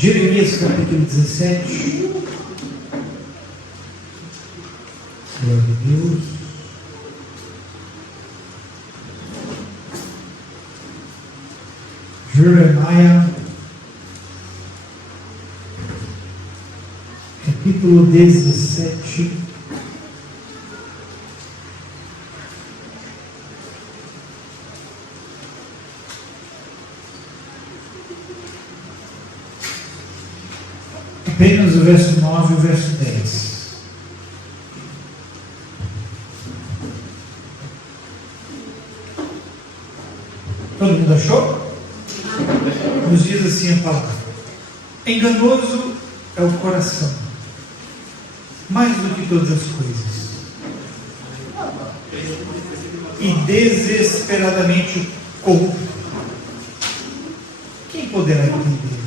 Jeremias capítulo 17. Glória a Deus. Jeremias capítulo 17. Apenas o verso 9 e o verso 10. Todo mundo achou? Nos diz assim a palavra: enganoso é o coração, mais do que todas as coisas, e desesperadamente corrupto. Quem poderá entender?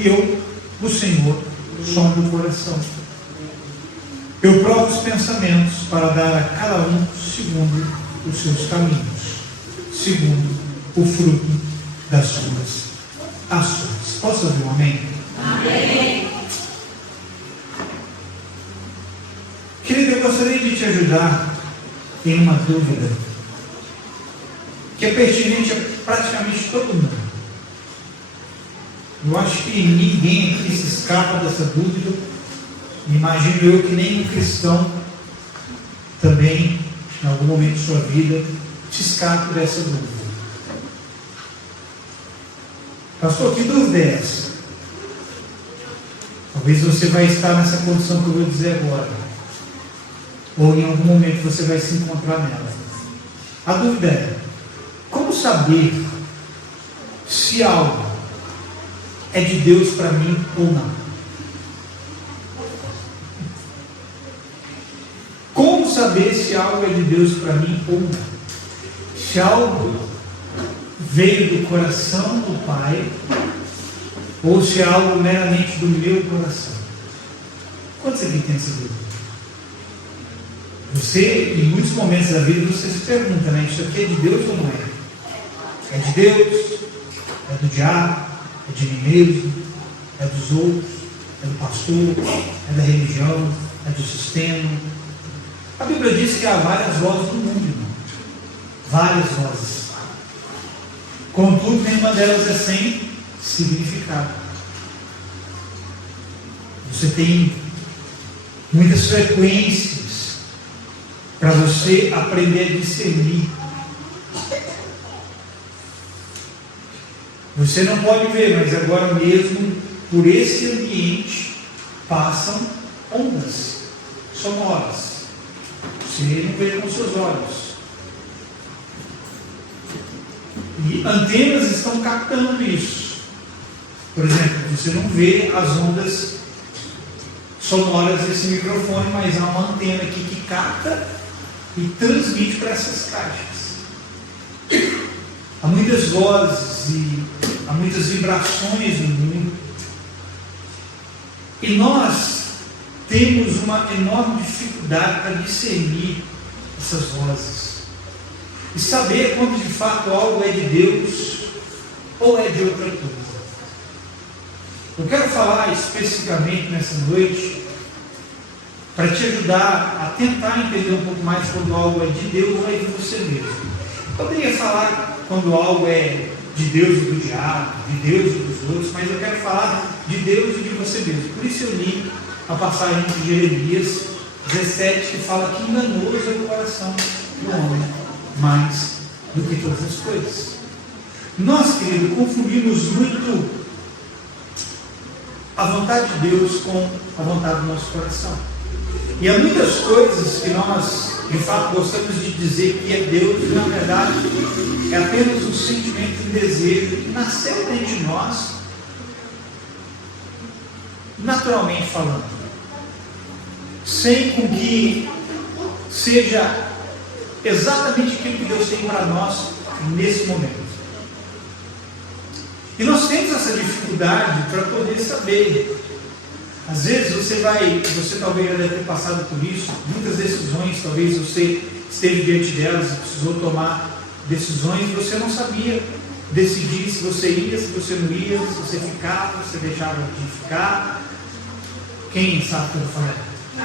Eu, o Senhor, sondo o coração. Eu provo os pensamentos para dar a cada um segundo os seus caminhos, segundo o fruto das suas ações. Posso ouvir um amém? Amém. Querido, eu gostaria de te ajudar em uma dúvida que é pertinente a praticamente todo mundo. Eu acho que ninguém aqui se escapa dessa dúvida. Imagino eu que nem um cristão também, em algum momento de sua vida, se escape dessa dúvida. Pastor, que dúvida é essa? Talvez você vai estar nessa condição que eu vou dizer agora, ou em algum momento você vai se encontrar nela. A dúvida é: como saber se algo é de Deus para mim ou não? Como saber se algo é de Deus para mim ou não? Se algo veio do coração do Pai, ou se é algo meramente do meu coração? Quantos aqui tem essa dúvida? Você, em muitos momentos da vida, você se pergunta, né? Isso aqui é de Deus ou não é? É de Deus? É do diabo? É de mim mesmo? É dos outros? É do pastor? É da religião? É do sistema? A Bíblia diz que há várias vozes no mundo, irmão. Várias vozes. Contudo, nenhuma delas é sem significado. Você tem muitas frequências para você aprender a discernir. Você não pode ver, mas agora mesmo, por esse ambiente, passam ondas sonoras. Você não vê com seus olhos. E antenas estão captando isso. Por exemplo, você não vê as ondas sonoras desse microfone, mas há uma antena aqui que capta e transmite para essas caixas. Há muitas vozes e há muitas vibrações no mundo. E nós temos uma enorme dificuldade para discernir essas vozes e saber quando de fato algo é de Deus ou é de outra coisa. Eu quero falar especificamente nessa noite para te ajudar a tentar entender um pouco mais quando algo é de Deus ou é de você mesmo. Eu poderia falar quando algo é de Deus e do diabo, de Deus e dos outros, mas eu quero falar de Deus e de você mesmo. Por isso eu li a passagem de Jeremias 17, que fala que enganoso é o coração do homem, mais do que todas as coisas. Nós, querido, confundimos muito a vontade de Deus com a vontade do nosso coração. E há muitas coisas que nós, de fato, gostamos de dizer que é Deus, e na verdade é apenas um sentimento, um desejo que nasceu dentro de nós, naturalmente falando, sem com que seja exatamente aquilo que Deus tem para nós nesse momento. E nós temos essa dificuldade para poder saber. Às vezes você talvez já deve ter passado por isso, muitas decisões, talvez você esteve diante delas e precisou tomar decisões, você não sabia decidir se você ia, se você não ia, se você ficava, se você deixava de ficar. Quem sabe o que eu estou falando?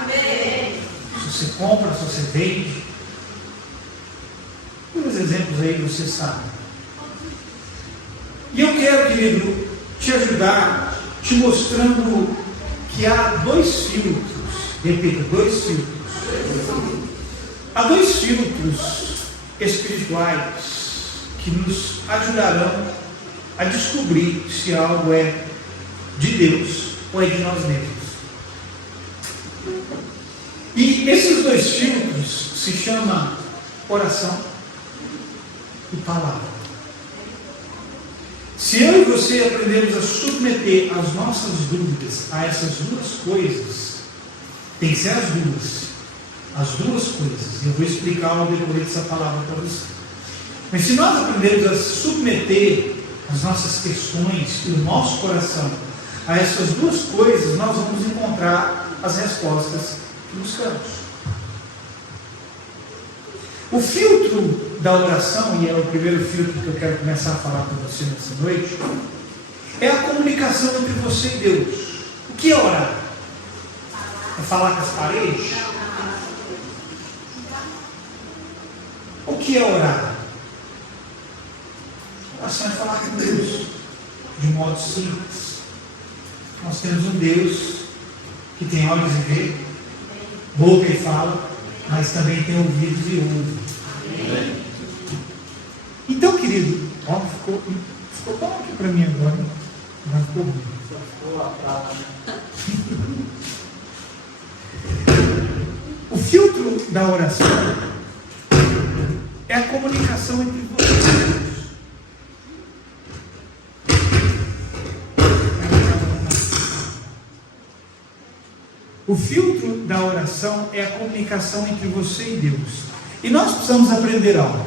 Amém. Se você compra, se você vende. Uns exemplos aí você sabe. E eu quero, querido, te ajudar, te mostrando que há dois filtros. Repita, dois filtros. Há dois filtros espirituais que nos ajudarão a descobrir se algo é de Deus ou é de nós mesmos. E esses dois filtros se chamam oração e palavra. Se eu e você aprendermos a submeter as nossas dúvidas a essas duas coisas, tem que ser as duas coisas. Eu vou explicar ao decorrer dessa palavra para você. Mas se nós aprendermos a submeter as nossas questões e o nosso coração a essas duas coisas, nós vamos encontrar as respostas que buscamos. O filtro da oração, e é o primeiro filtro que eu quero começar a falar com você nessa noite, é a comunicação entre você e Deus. O que é orar? É falar com as paredes? O que é orar? Oração é falar com Deus de modo simples. Nós temos um Deus que tem olhos e vê, boca e fala, mas também tem ouvidos e ouve. Então, querido, ó, ficou bom aqui para mim agora, mas ficou bom. O filtro da oração é a comunicação entre você e Deus. O filtro da oração é a comunicação entre você e Deus. E nós precisamos aprender algo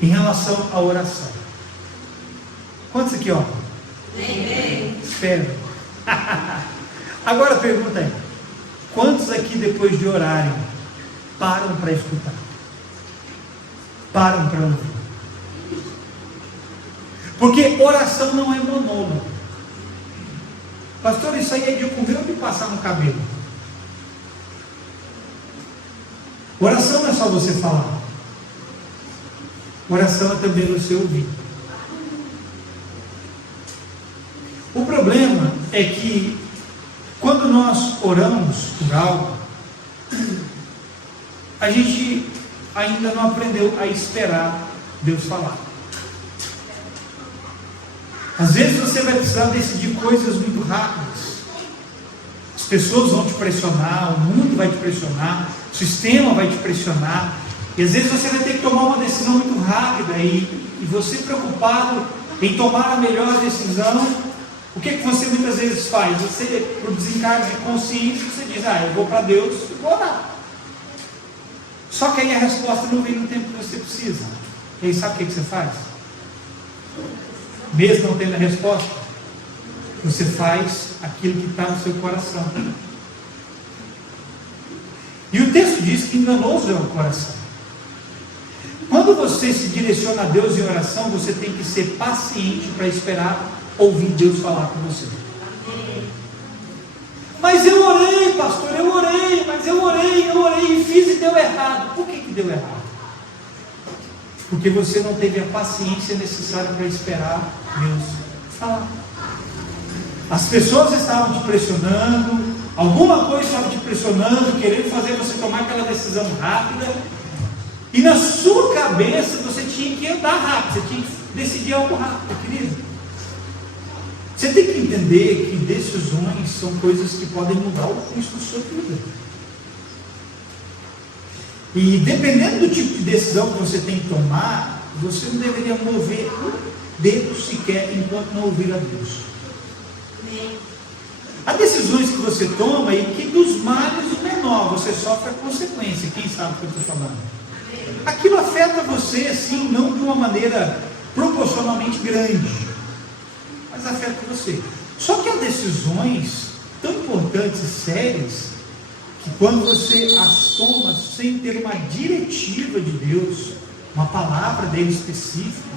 em relação à oração. Quantos aqui, ó? Espera. Agora a pergunta é: quantos aqui depois de orarem param para escutar? Param para ouvir? Porque oração não é monólogo. Pastor, isso aí é de comer ou de passar no cabelo? Oração não é só você falar. Oração é também você ouvir. O problema é que quando nós oramos por algo, a gente ainda não aprendeu a esperar Deus falar. Às vezes você vai precisar decidir coisas muito rápidas. As pessoas vão te pressionar, o mundo vai te pressionar, o sistema vai te pressionar, e às vezes você vai ter que tomar uma decisão muito rápida, e você preocupado em tomar a melhor decisão, o que você muitas vezes faz? Você, por desencargo de consciência, você diz: eu vou para Deus e vou orar. Só que aí a resposta não vem no tempo que você precisa. E aí sabe o que você faz? Mesmo não tendo a resposta, você faz aquilo que está no seu coração. E o texto diz que enganoso é o coração. Quando você se direciona a Deus em oração, você tem que ser paciente para esperar ouvir Deus falar com você. Mas eu orei, pastor, mas eu orei e fiz e deu errado. Por que deu errado? Porque você não teve a paciência necessária para esperar Deus falar. As pessoas estavam te pressionando, alguma coisa estava te pressionando, querendo fazer você tomar aquela decisão rápida, e na sua cabeça você tinha que andar rápido, você tinha que decidir algo rápido, querido. Você tem que entender que decisões são coisas que podem mudar o curso da sua vida. E dependendo do tipo de decisão que você tem que tomar, você não deveria mover um dedo sequer enquanto não ouvir a Deus. Há decisões que você toma e que dos males o menor, você sofre a consequência. Quem sabe o que eu estou falando? Aquilo afeta você assim, não de uma maneira proporcionalmente grande, mas afeta você. Só que há decisões tão importantes e sérias, que quando você as toma sem ter uma diretiva de Deus, uma palavra dele específica,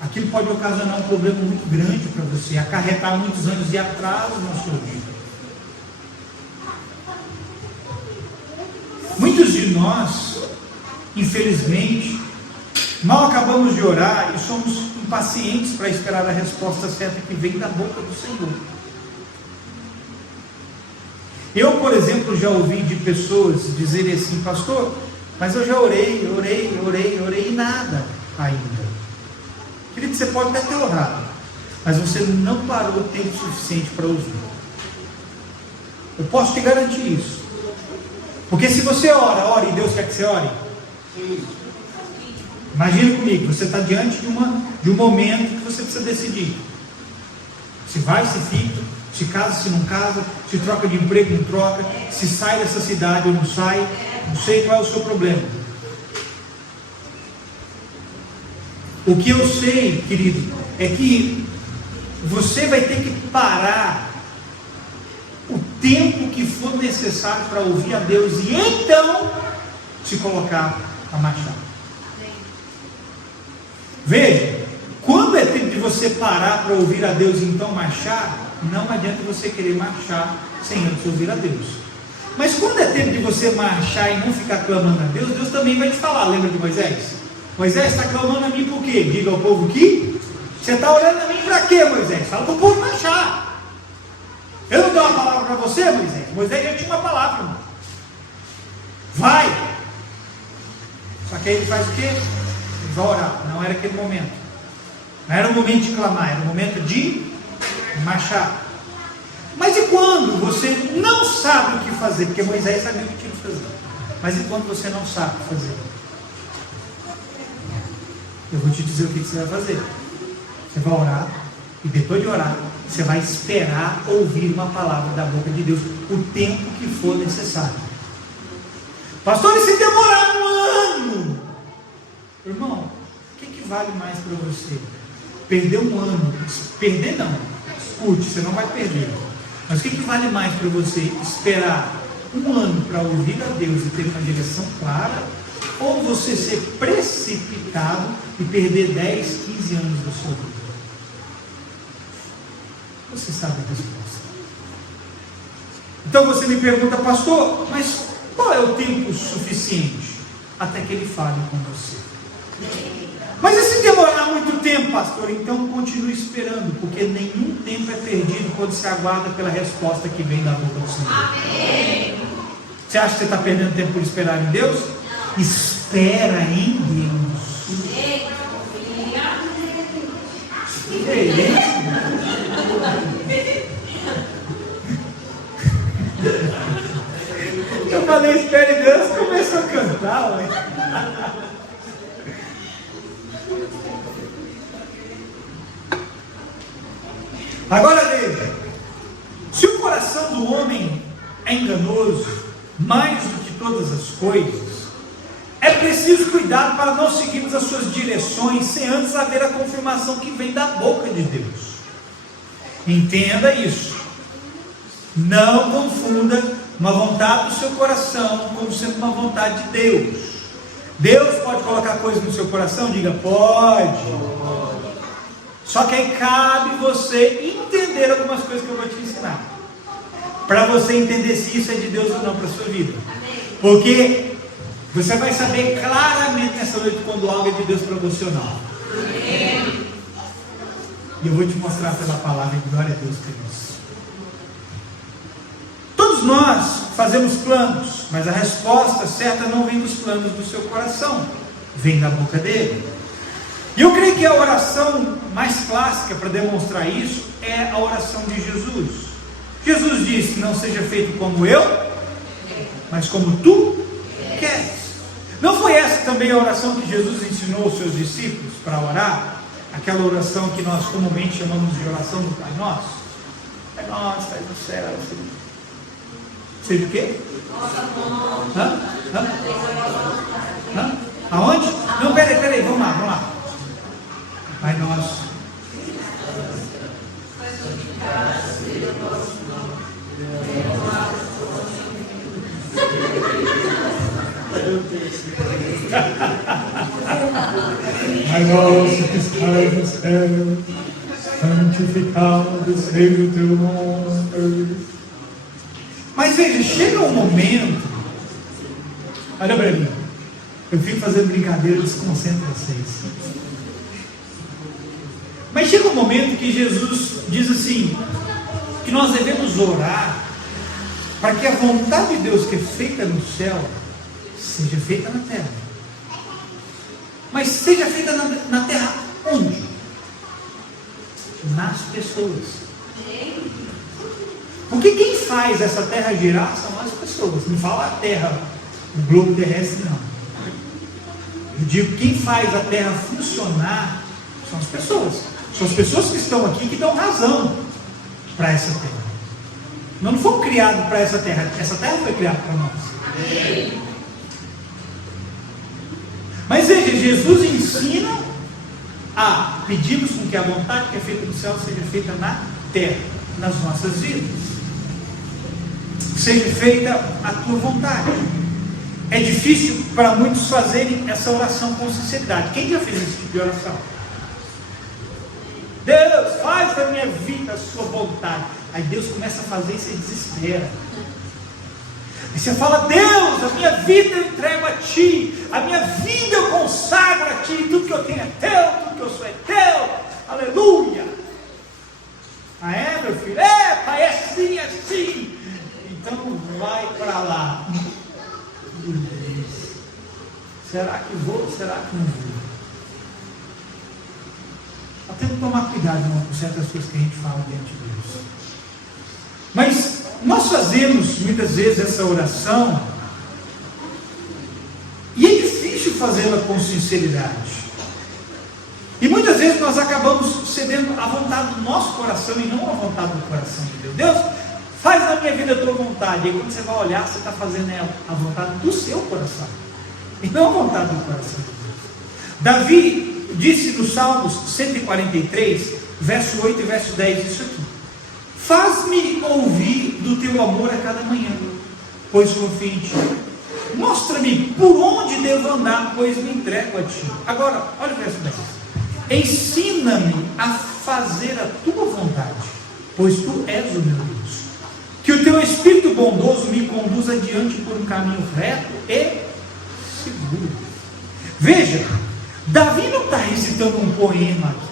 aquilo pode ocasionar um problema muito grande para você, acarretar muitos anos de atraso na sua vida. Muitos de nós, infelizmente, mal acabamos de orar e somos impacientes para esperar a resposta certa que vem da boca do Senhor. Eu, por exemplo, já ouvi de pessoas dizerem assim: pastor, mas eu já orei e nada ainda. Querido, você pode até ter orado, mas você não parou tempo suficiente para ouvir. Eu posso te garantir isso. Porque se você ora e Deus quer que você ore. Imagina comigo, você está diante de um momento que você precisa decidir. Se vai, se fica, se casa, se não casa, se troca de emprego, não troca, se sai dessa cidade ou não sai, não sei qual é o seu problema. O que eu sei, querido, é que você vai ter que parar o tempo que for necessário para ouvir a Deus e então se colocar a marchar. Veja, quando é tempo de você parar para ouvir a Deus e então marchar, não adianta você querer marchar sem antes ouvir a Deus. Mas quando é tempo de você marchar e não ficar clamando a Deus, Deus também vai te falar. Lembra de Moisés? Moisés está clamando a mim por quê? Diga ao povo que você está orando a mim para quê, Moisés? Fala para o povo marchar. Eu não dei uma palavra para você, Moisés? Moisés já tinha uma palavra, irmão. Vai! Só que aí ele faz o quê? Ele vai orar. Não era aquele momento. Não era o momento de clamar, era o momento de marchar. Mas e quando você não sabe o que fazer? Porque Moisés sabia o que tinha que fazer. Mas e quando você não sabe o que fazer? Eu vou te dizer o que você vai fazer. Você vai orar, e depois de orar, você vai esperar ouvir uma palavra da boca de Deus o tempo que for necessário. Pastor, e se demorar um ano? Irmão, o que vale mais para você? Perder um ano? Perder não, escute, você não vai perder. Mas o que vale mais para você? Esperar um ano para ouvir a Deus e ter uma direção clara? Ou você ser precipitado e perder 10, 15 anos da sua vida? Você sabe a resposta. Então você me pergunta, pastor, mas qual é o tempo suficiente? Até que ele fale com você. Mas e se demorar muito tempo, pastor? Então continue esperando, porque nenhum tempo é perdido quando se aguarda pela resposta que vem da boca do Senhor. Amém. Você acha que você está perdendo tempo por esperar em Deus? Espera em Deus. Que é isso? Eu falei espera em Deus, começou a cantar, ué. Agora veja, se o coração do homem é enganoso, mais do que todas as coisas, é preciso cuidado para não seguirmos as suas direções sem antes haver a confirmação que vem da boca de Deus. Entenda isso. Não confunda uma vontade do seu coração como sendo uma vontade de Deus. Deus pode colocar coisas no seu coração? Diga, pode. Só que aí cabe você entender algumas coisas que eu vou te ensinar, para você entender se isso é de Deus ou não para a sua vida. Porque você vai saber claramente nessa noite quando algo é de Deus para você ou não. E eu vou te mostrar pela palavra, e glória a Deus por isso. Todos nós fazemos planos, mas a resposta certa não vem dos planos do seu coração, vem da boca dele. E eu creio que a oração mais clássica para demonstrar isso é a oração de Jesus. Jesus disse: não seja feito como eu, mas como tu queres. Não foi essa também a oração que Jesus ensinou aos seus discípulos para orar? Aquela oração que nós comumente chamamos de oração do Pai Nosso. Pai Nosso, Pai do céu. Seja o quê? Aonde? Não, peraí, vamos lá. Pai Nosso. Pai nosso que estás no céu, santificado seja o teu nome. Mas veja, chega um momento, olha para mim, eu fico fazendo brincadeira, eu desconcentro vocês. Mas chega um momento que Jesus diz assim, que nós devemos orar para que a vontade de Deus que é feita no céu seja feita na terra. Mas seja feita na terra onde? Nas pessoas. Porque quem faz essa terra girar são as pessoas. Não fala a terra, o globo terrestre, não. Eu digo, quem faz a terra funcionar são as pessoas. São as pessoas que estão aqui que dão razão para essa terra. Nós não fomos criados para essa terra foi criada para nós. Mas veja, Jesus ensina a pedirmos com que a vontade que é feita no céu seja feita na terra, nas nossas vidas. Seja feita a tua vontade. É difícil para muitos fazerem essa oração com sinceridade. Quem já fez esse tipo de oração? Deus, faz da minha vida a sua vontade. Aí Deus começa a fazer e você desespera. E você fala, Deus, a minha vida eu entrego a Ti, a minha vida eu consagro a Ti, tudo que eu tenho é Teu, tudo que eu sou é Teu, aleluia. Ah é, meu filho? É, pai, é assim, é assim. Então vai para lá. Será que vou? Será que não vou? Nós temos que tomar cuidado, irmão, com certas coisas que a gente fala diante de Deus. Mas nós fazemos muitas vezes essa oração e é difícil fazê-la com sinceridade. E muitas vezes nós acabamos cedendo à vontade do nosso coração e não à vontade do coração de Deus. Deus, faz na minha vida a tua vontade. E aí quando você vai olhar, você está fazendo a vontade do seu coração e não a vontade do coração de Deus. Davi disse no Salmos 143, verso 8 e verso 10, isso aqui: faz-me ouvir do teu amor a cada manhã, pois confio em ti. Mostra-me por onde devo andar, pois me entrego a ti. Agora, olha o verso 10. Ensina-me a fazer a tua vontade, pois tu és o meu Deus. Que o teu Espírito bondoso me conduza adiante por um caminho reto e seguro. Veja, Davi não está recitando um poema aqui.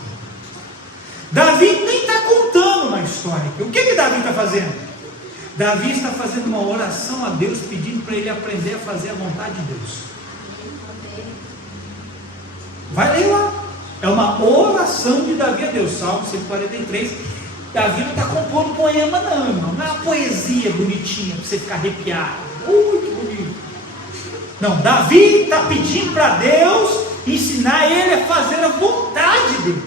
Davi nem está contando uma história aqui. O que Davi está fazendo? Davi está fazendo uma oração a Deus, pedindo para ele aprender a fazer a vontade de Deus. Vai ler lá. É uma oração de Davi a Deus. Salmo 143. Davi não está compondo poema não, irmão. Não é uma poesia bonitinha para você ficar arrepiado. Que bonito. Não, Davi está pedindo para Deus ensinar ele a fazer a vontade dele.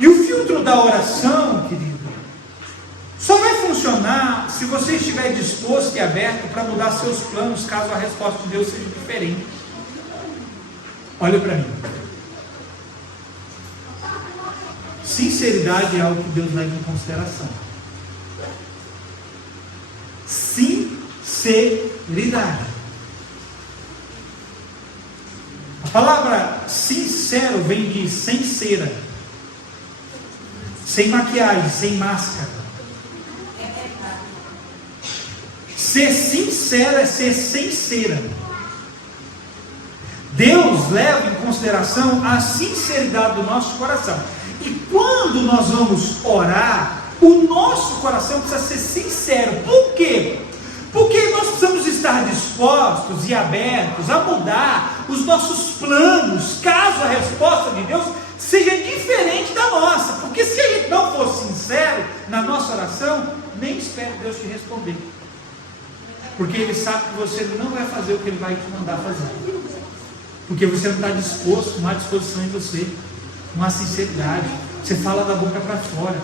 E o filtro da oração, querido, só vai funcionar se você estiver disposto e aberto para mudar seus planos, caso a resposta de Deus seja diferente. Olha para mim. Sinceridade é algo que Deus leva em consideração. Sinceridade. A palavra sincero vem de sem cera, sem maquiagem, sem máscara. Ser sincero é ser sem cera. Deus leva em consideração a sinceridade do nosso coração. E quando nós vamos orar, o nosso coração precisa ser sincero. Por quê? Porque nós precisamos estar dispostos e abertos a mudar os nossos planos, caso a resposta de Deus seja diferente da nossa. Porque se a gente não for sincero na nossa oração, nem espere Deus te responder. Porque Ele sabe que você não vai fazer o que Ele vai te mandar fazer. Porque você não está disposto, não há disposição em você, não há sinceridade. Você fala da boca para fora.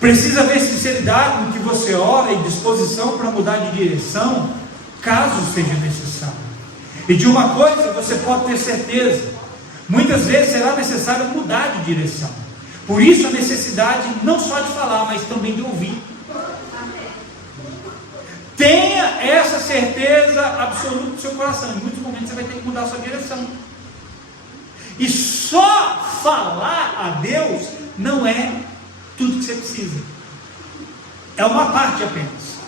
Precisa haver sinceridade no que você ora e disposição para mudar de direção, caso seja necessário. E de uma coisa você pode ter certeza: muitas vezes será necessário mudar de direção. Por isso a necessidade não só de falar, mas também de ouvir. Tenha essa certeza absoluta do seu coração. Em muitos momentos você vai ter que mudar a sua direção. E só falar a Deus não é tudo que você precisa. É uma parte apenas.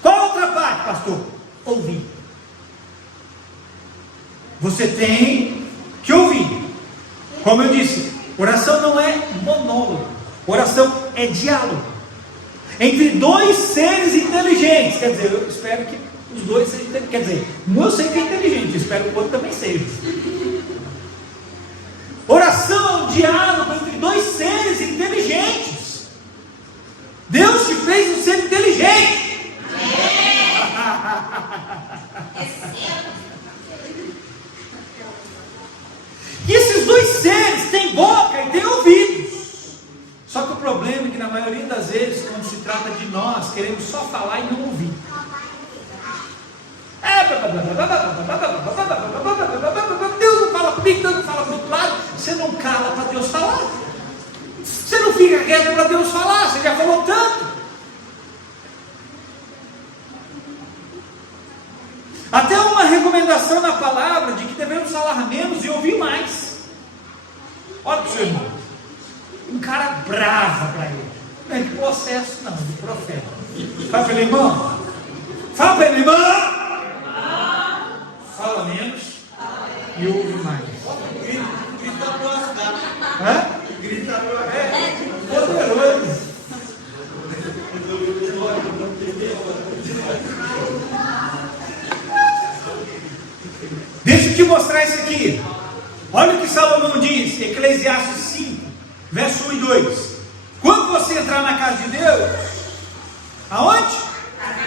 Qual a outra parte, pastor? Ouvir. Você tem que ouvir. Como eu disse, oração não é monólogo. Oração é diálogo. Entre dois seres inteligentes. Quer dizer, eu espero que os dois sejam inteligentes. Quer dizer, um eu sei que é inteligente, eu espero que o outro também seja. Oração é um diálogo entre dois seres inteligentes. Deus te fez um ser inteligente. E esses dois seres têm boca e têm ouvidos. Só que o problema é que na maioria das vezes, quando se trata de nós, queremos só falar e não ouvir. Deus não fala comigo, Deus não fala para o outro lado. Você não cala para Deus falar. Você não fica quieto para Deus falar. Você já falou tanto. Até uma recomendação na palavra de que devemos falar menos e ouvir mais. Olha para o seu irmão. Um cara bravo para ele. Não é de processo, não, é de profeta. Fala para ele, irmão. Fala para ele, irmão. Fala menos e ouve mais. Grita pra Hã? Grita pra Poderoso. Deixa eu te mostrar isso aqui. Olha o que Salomão diz, Eclesiastes 5, verso 1 e 2. Quando você entrar na casa de Deus, aonde?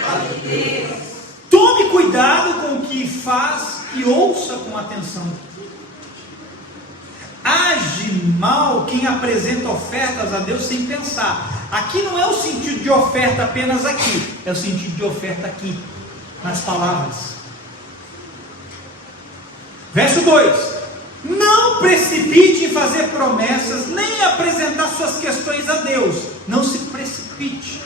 casa de Deus. Tome cuidado com o que faz e ouça com atenção. Age mal quem apresenta ofertas a Deus sem pensar. Aqui não é o sentido de oferta apenas aqui, é o sentido de oferta aqui, nas palavras. Verso 2: não precipite em fazer promessas, nem apresentar suas questões a Deus. Não se precipite.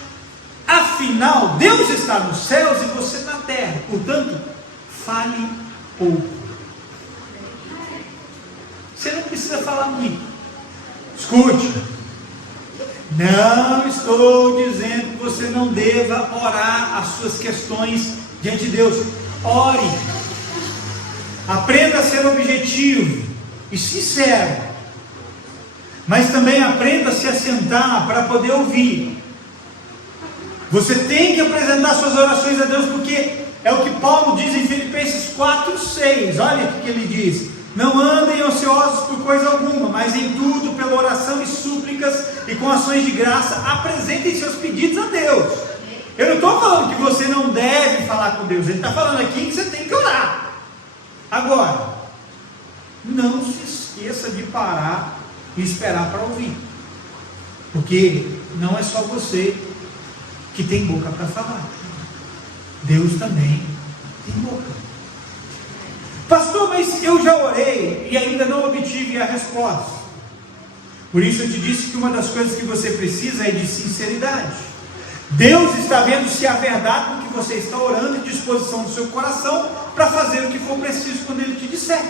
Afinal, Deus está nos céus e você na terra. Portanto, fale pouco. Você não precisa falar muito. Escute. Não estou dizendo que você não deva orar as suas questões diante de Deus. Ore. Aprenda a ser objetivo e sincero. Mas também aprenda a se assentar para poder ouvir. Você tem que apresentar suas orações a Deus, porque é o que Paulo diz em Filipenses 4:6. Olha o que ele diz: não andem ociosos por coisa alguma, mas em tudo, pela oração e súplicas e com ações de graça, apresentem seus pedidos a Deus. Eu não estou falando que você não deve falar com Deus, ele está falando aqui que você tem que orar. Agora, não se esqueça de parar e esperar para ouvir, porque não é só você que tem boca para falar, Deus também tem boca. Pastor, mas eu já orei e ainda não obtive a resposta. Por isso eu te disse que uma das coisas que você precisa é de sinceridade. Deus está vendo se há verdade no que você está orando e disposição do seu coração para fazer o que for preciso quando Ele te disser.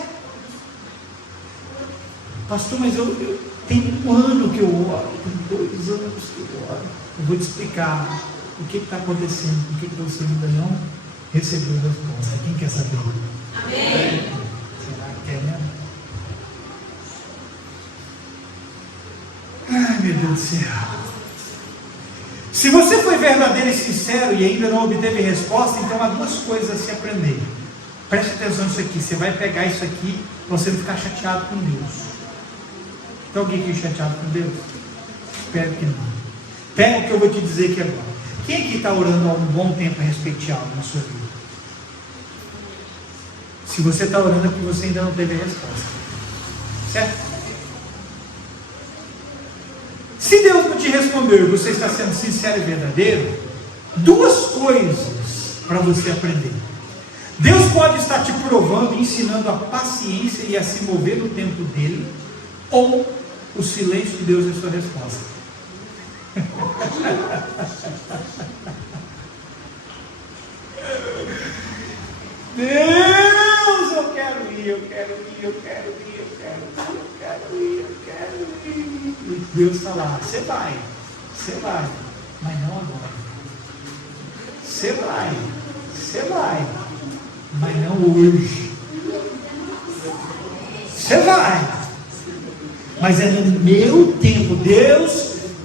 Pastor, mas eu tenho 1 ano que eu oro, tem 2 anos que eu oro. Eu vou te explicar o que está acontecendo, por que você ainda não recebeu a resposta. Quem quer saber? Amém. Será que quer mesmo? Ai, meu Deus do céu. Se você foi verdadeiro e sincero e ainda não obteve resposta, então há 2 coisas a se aprender. Preste atenção nisso aqui. Você vai pegar isso aqui para você não ficar chateado com Deus. Tem alguém aqui chateado com Deus? Espero que não. Pega o que eu vou te dizer aqui agora. Quem aqui está orando há um bom tempo a respeito de algo na sua vida? Se você está orando é porque você ainda não teve a resposta. Certo? Se Deus não te respondeu e você está sendo sincero e verdadeiro, 2 coisas para você aprender. Deus pode estar te provando, ensinando a paciência e a se mover no tempo dele, ou o silêncio de Deus é a sua resposta. Deus, eu quero ir, eu quero ir, eu quero ir, eu quero ir, eu quero ir, eu quero ir. E Deus está lá, você vai, mas não agora. Você vai, mas não hoje. Você vai, mas é no meu tempo.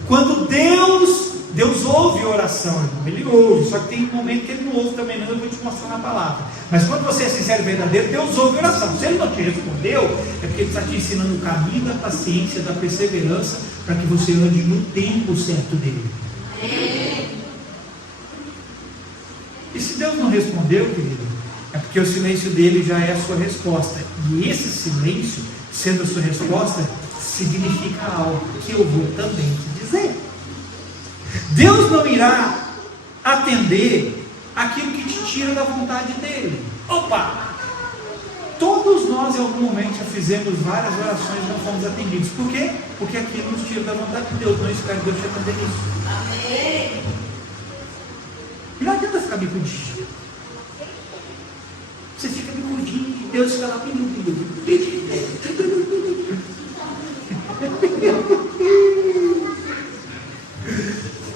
Quando Deus ouve a oração, irmão. Ele ouve, só que tem um momento que Ele não ouve também não, eu vou te mostrar na palavra. Mas quando você é sincero e verdadeiro, Deus ouve a oração. Se Ele não te respondeu, é porque Ele está te ensinando o caminho da paciência, da perseverança, para que você ande no tempo certo dEle. E se Deus não respondeu, querido, é porque o silêncio dEle já é a sua resposta. E esse silêncio, sendo a sua resposta, significa algo que eu vou também te dizer. Deus não irá atender aquilo que te tira da vontade dEle. Opa! Todos nós em algum momento já fizemos várias orações e não fomos atendidos. Por quê? Porque aquilo nos tira da vontade de Deus. Não espere Deus te atender isso. Amém. E não adianta ficar bicudinho. Você fica bicudinho e Deus fica lá pedindo.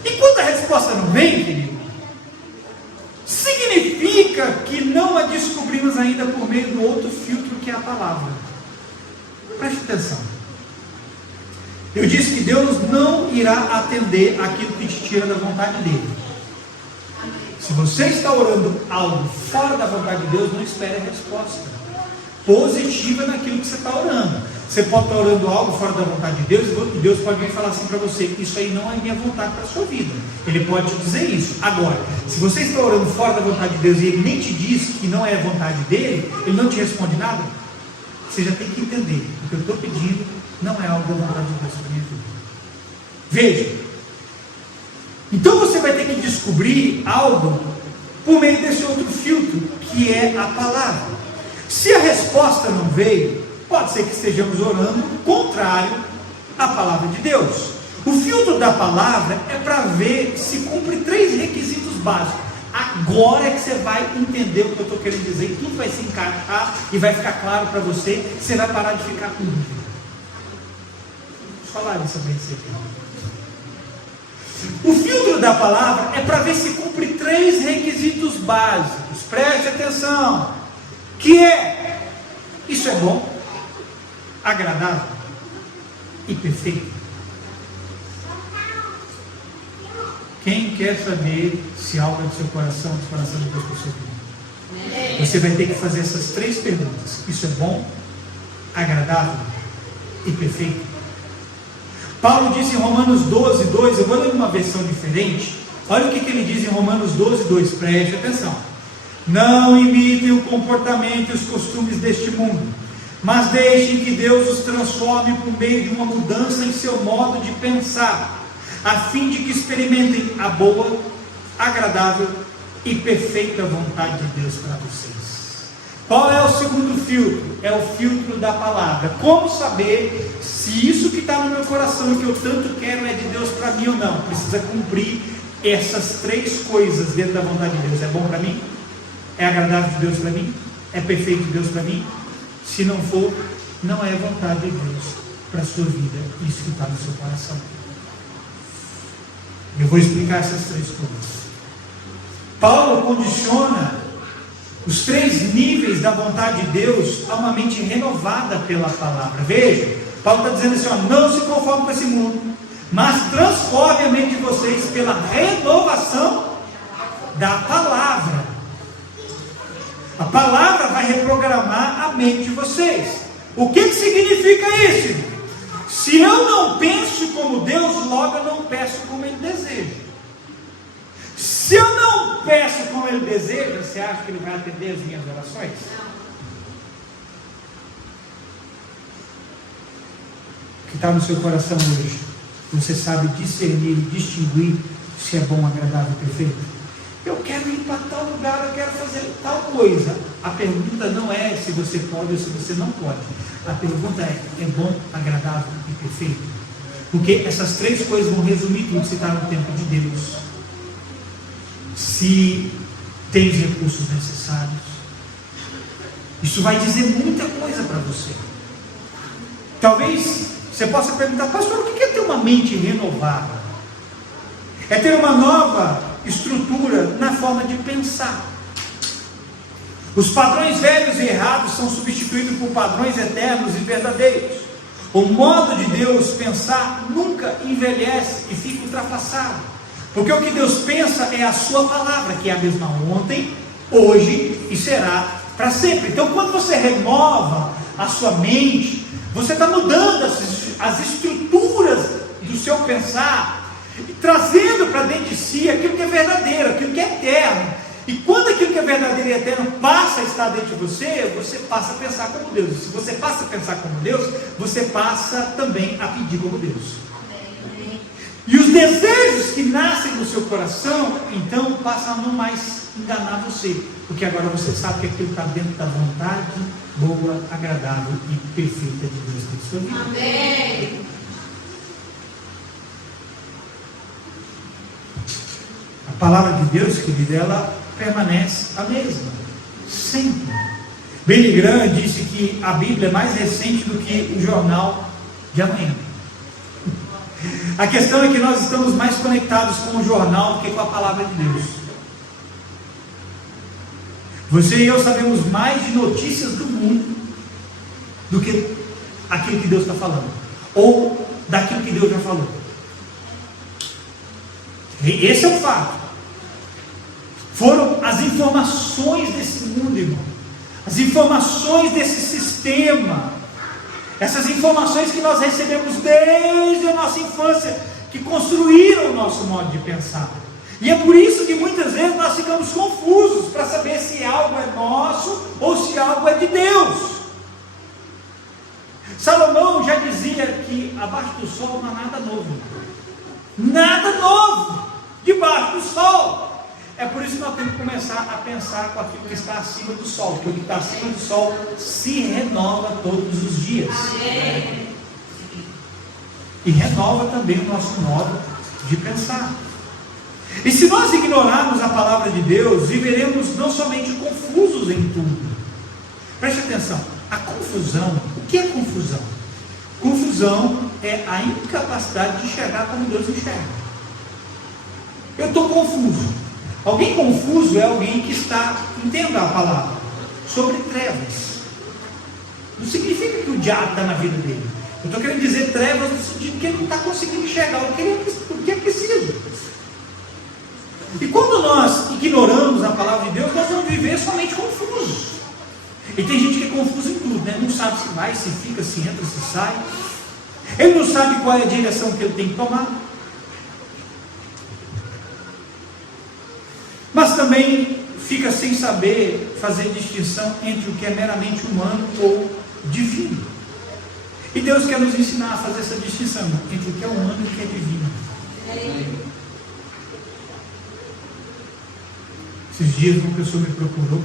E quando a resposta não vem, querido, significa que não a descobrimos ainda por meio do outro filtro que é a palavra. Preste atenção. Eu disse que Deus não irá atender aquilo que te tira da vontade dele. Se você está orando algo fora da vontade de Deus, não espere a resposta positiva naquilo que você está orando. Você pode estar orando algo fora da vontade de Deus, e Deus pode vir falar assim para você: isso aí não é minha vontade para a sua vida. Ele pode te dizer isso. Agora, se você está orando fora da vontade de Deus e Ele nem te diz que não é a vontade dele, Ele não te responde nada, você já tem que entender: o que eu estou pedindo não é algo da vontade de Deus para a minha vida. Veja, então você vai ter que descobrir algo por meio desse outro filtro, que é a palavra. Se a resposta não veio, pode ser que estejamos orando contrário à palavra de Deus. O filtro da palavra é para ver se cumpre 3 requisitos básicos. Agora é que você vai entender o que eu estou querendo dizer, e tudo vai se encaixar e vai ficar claro para você. Você vai parar de ficar com dúvida. Deixa eu falar isso bem certinho. O filtro da palavra é para ver se cumpre 3 requisitos básicos. Preste atenção. Que é: isso é bom, agradável e perfeito. Quem quer saber se algo é do seu coração, do coração de Deus para a sua vida? Você vai ter que fazer essas 3 perguntas. Isso é bom, agradável e perfeito. Paulo disse em Romanos 12, 2, eu vou ler uma versão diferente. Olha o que ele diz em Romanos 12, 2, preste atenção. Não imitem o comportamento e os costumes deste mundo, mas deixem que Deus os transforme por meio de uma mudança em seu modo de pensar, a fim de que experimentem a boa, agradável e perfeita vontade de Deus para vocês. Qual é o segundo filtro? É o filtro da palavra. Como saber se isso que está no meu coração e que eu tanto quero é de Deus para mim ou não? Precisa cumprir essas 3 coisas dentro da vontade de Deus. É bom para mim? É agradável de Deus para mim? É perfeito de Deus para mim? Se não for, não é vontade de Deus para a sua vida, isso que está no seu coração. Eu vou explicar essas 3 coisas. Paulo condiciona os 3 níveis da vontade de Deus a uma mente renovada pela palavra. Veja, Paulo está dizendo assim: ó, não se conforme com esse mundo, mas transforme a mente de vocês pela renovação da palavra. A palavra vai reprogramar a mente de vocês. O que significa isso? Se eu não penso como Deus, logo eu não peço como Ele deseja. Se eu não peço como Ele deseja, você acha que Ele vai atender as minhas orações? O que está no seu coração hoje? Você sabe discernir e distinguir se é bom, agradável e perfeito? Eu quero ir para tal lugar, eu quero fazer tal coisa. A pergunta não é se você pode ou se você não pode. A pergunta é bom, agradável e perfeito? Porque essas 3 coisas vão resumir tudo se está no tempo de Deus. Se tem os recursos necessários, Isso vai dizer muita coisa para você. Talvez você possa perguntar, pastor, o que é ter uma mente renovada? É ter uma nova estrutura na forma de pensar. Os padrões velhos e errados são substituídos por padrões eternos e verdadeiros. O modo de Deus pensar nunca envelhece e fica ultrapassado. Porque o que Deus pensa é a sua palavra, que é a mesma ontem, hoje e será para sempre. Então, quando você renova a sua mente, você está mudando as estruturas do seu pensar, trazendo para dentro de si aquilo que é verdadeiro, aquilo que é eterno. E quando aquilo que é verdadeiro e eterno passa a estar dentro de você, você passa a pensar como Deus. E se você passa a pensar como Deus, você passa também a pedir como Deus. E os desejos que nascem no seu coração, então, passam a não mais enganar você. Porque agora você sabe que aquilo está dentro da vontade boa, agradável e perfeita de Deus na sua vida. Amém. A palavra de Deus, querida, ela permanece a mesma, sempre. Billy Graham disse que a Bíblia é mais recente do que o jornal de amanhã. A questão é que nós estamos mais conectados com o jornal do que com a palavra de Deus. Você e eu sabemos mais de notícias do mundo do que aquilo que Deus está falando, ou daquilo que Deus já falou. Esse é o fato. Foram as informações desse mundo, irmão, as informações desse sistema, essas informações que nós recebemos desde a nossa infância, que construíram o nosso modo de pensar. E é por isso que muitas vezes nós ficamos confusos para saber se algo é nosso ou se algo é de Deus. Salomão já dizia que abaixo do sol não há nada novo. Nada novo debaixo do sol. É por isso que nós temos que começar a pensar com aquilo que está acima do sol, porque o que está acima do sol se renova todos os dias. E renova também o nosso modo de pensar. E se nós ignorarmos a palavra de Deus, viveremos não somente confusos em tudo. Preste atenção, a confusão, o que é confusão? Confusão é a incapacidade de enxergar como Deus enxerga. Eu estou confuso. Alguém confuso é alguém que está, entenda a palavra, sobre trevas. Não significa que o diabo está na vida dele. Eu estou querendo dizer trevas no sentido que ele não está conseguindo enxergar o que é preciso. E quando nós ignoramos a palavra de Deus, nós vamos viver somente confusos. E tem gente que é confuso em tudo, né? Não sabe se vai, se fica, se entra, se sai. Ele não sabe qual é a direção que ele tem que tomar. Mas também fica sem saber fazer distinção entre o que é meramente humano ou divino. E Deus quer nos ensinar a fazer essa distinção entre o que é humano e o que é divino. Esses dias uma pessoa me procurou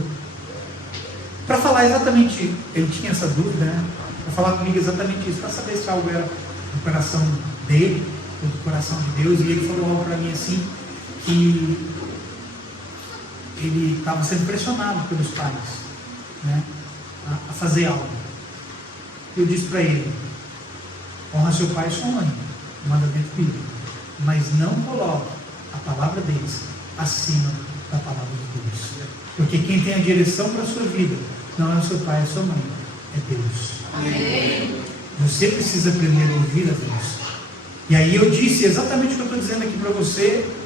para falar exatamente, ele tinha essa dúvida, né? Para falar comigo exatamente isso, para saber se algo era do coração dele ou do coração de Deus. E ele falou algo para mim assim, que ele estava sendo pressionado pelos pais, né, a fazer algo. Eu disse para ele: honra seu pai e sua mãe, manda dentro bíblico, mas não coloque a palavra deles acima da palavra de Deus, porque quem tem a direção para a sua vida não é o seu pai e a sua mãe, é Deus. Amém. Você precisa aprender a ouvir a Deus. E aí eu disse exatamente o que eu estou dizendo aqui para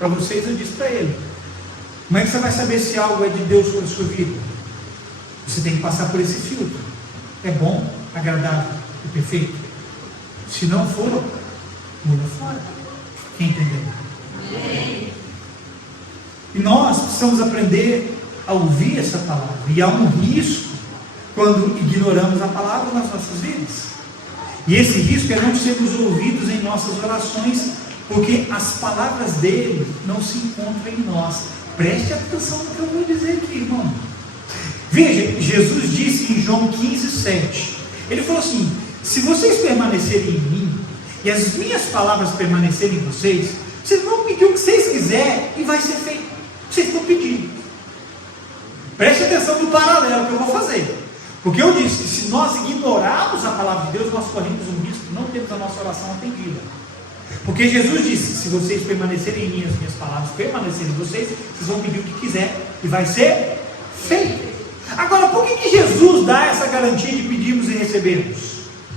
vocês, eu disse para ele: como é que você vai saber se algo é de Deus sobre a sua vida? Você tem que passar por esse filtro. É bom, agradável e perfeito? Se não for, muda fora. Quem entendeu? Amém. E nós precisamos aprender a ouvir essa palavra. E há um risco quando ignoramos a palavra nas nossas vidas. E esse risco é não sermos ouvidos em nossas orações, porque as palavras dele não se encontram em nós. Preste atenção no que eu vou dizer aqui, irmão. Veja, Jesus disse em João 15:7. Ele falou assim: se vocês permanecerem em mim e as minhas palavras permanecerem em vocês, vocês vão pedir o que vocês quiserem e vai ser feito o que vocês estão pedindo. Preste atenção no paralelo que eu vou fazer. Porque eu disse que se nós ignorarmos a palavra de Deus, nós corremos um risco de não termos a nossa oração atendida. Porque Jesus disse: se vocês permanecerem em mim, as minhas palavras permanecerem em vocês, vocês vão pedir o que quiser e vai ser feito. Agora, por que Jesus dá essa garantia de pedirmos e recebermos?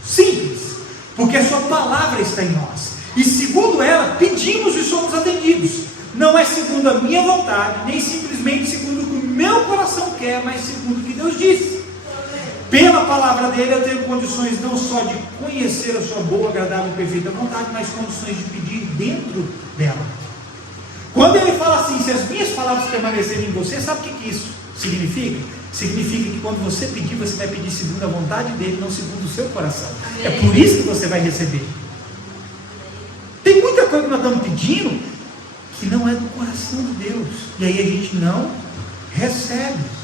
Simples, porque a sua palavra está em nós, e segundo ela, pedimos e somos atendidos. Não é segundo a minha vontade, nem simplesmente segundo o que o meu coração quer, mas segundo o que Deus disse. Pela palavra dele eu tenho condições não só de conhecer a sua boa, agradável e perfeita vontade, mas condições de pedir dentro dela. Quando ele fala assim: se as minhas palavras permanecerem em você, sabe o que isso significa? Significa que quando você pedir, você vai pedir segundo a vontade dele, não segundo o seu coração. É por isso que você vai receber. Tem muita coisa que nós estamos pedindo que não é do coração de Deus, e aí a gente não recebe.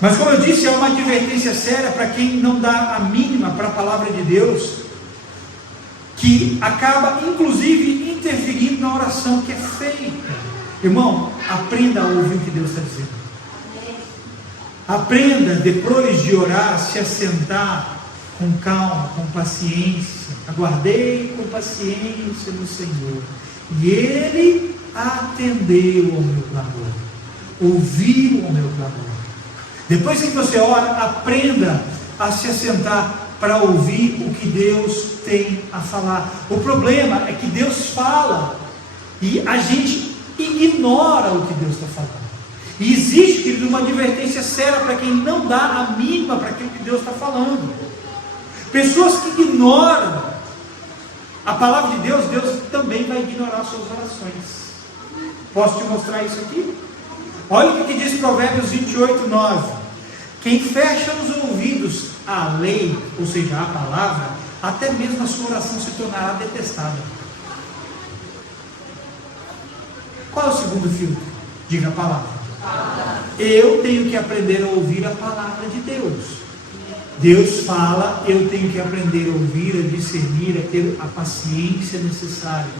Mas como eu disse, é uma advertência séria para quem não dá a mínima para a palavra de Deus, que acaba inclusive interferindo na oração que é feita. Irmão, aprenda a ouvir o que Deus está dizendo. Aprenda, depois de orar, se assentar com calma, com paciência. Aguardei com paciência no Senhor, e Ele atendeu ao meu clamor, ouviu ao meu clamor. Depois que você ora, aprenda a se assentar para ouvir o que Deus tem a falar. O problema é que Deus fala e a gente ignora o que Deus está falando. E existe, querido, uma advertência séria para quem não dá a mínima para aquilo que Deus está falando. Pessoas que ignoram a palavra de Deus, Deus também vai ignorar suas orações. Posso te mostrar isso aqui? Olha o que diz Provérbios 28:9. Quem fecha os ouvidos à lei, ou seja, à palavra, até mesmo a sua oração se tornará detestável. Qual é o segundo filtro? Diga a palavra. Eu tenho que aprender a ouvir a palavra de Deus. Deus fala, eu tenho que aprender a ouvir, a discernir, a ter a paciência necessária.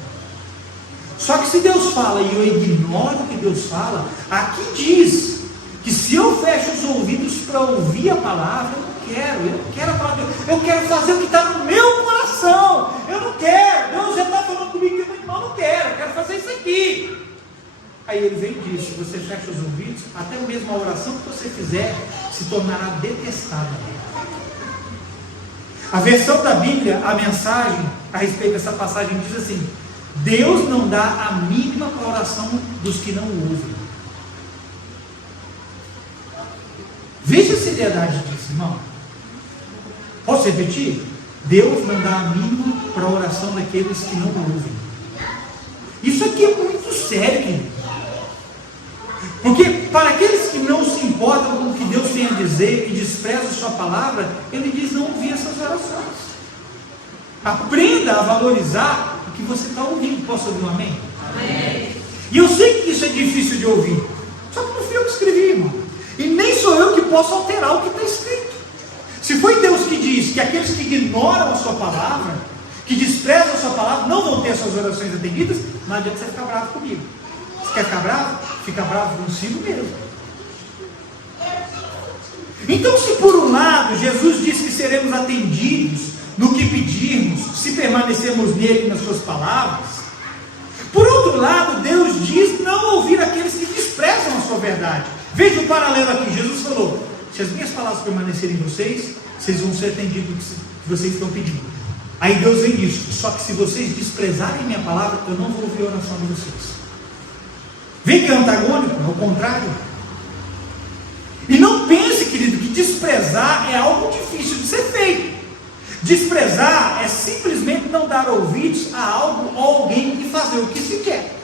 Só que se Deus fala e eu ignoro o que Deus fala, aqui diz que se eu fecho os ouvidos para ouvir a palavra, eu não quero a palavra de Deus, eu quero fazer o que está no meu coração, eu não quero, Deus já está falando comigo que é muito mal, não quero, eu quero fazer isso aqui. Aí ele vem e diz: se você fecha os ouvidos, até mesmo a oração que você fizer se tornará detestável. A versão da Bíblia, a mensagem a respeito dessa passagem diz assim: Deus não dá a mínima para a oração dos que não o ouvem. Veja a seriedade disso, irmão. Posso repetir? Deus não dá a mínima para a oração daqueles que não o ouvem. Isso aqui é muito sério, querido. Porque para aqueles que não se importam com o que Deus tem a dizer e desprezam sua palavra, ele diz não ouvir essas orações. Aprenda a valorizar o que você está ouvindo. Posso ouvir um amém? Amém. E eu sei que isso é difícil de ouvir, só que não fui eu que escrevi, irmão, e nem sou eu que posso alterar o que está escrito. Se foi Deus que diz que aqueles que ignoram a sua palavra, que desprezam a sua palavra, não vão ter as suas orações atendidas, não adianta você ficar bravo comigo. Você quer ficar bravo? Fica bravo consigo mesmo. Então, se por um lado Jesus diz que seremos atendidos no que pedirmos, se permanecermos nele e nas suas palavras, por outro lado, Deus diz não ouvir aqueles que desprezam a sua verdade. Veja o paralelo aqui. Jesus falou: se as minhas palavras permanecerem em vocês, vocês vão ser atendidos no que vocês estão pedindo. Aí Deus vem disso: só que se vocês desprezarem minha palavra, eu não vou ouvir a oração de vocês. Vê que é antagônico, ao contrário. E não pense, querido, que desprezar é algo difícil de ser feito. Desprezar é simplesmente não dar ouvidos a algo ou alguém e fazer o que se quer.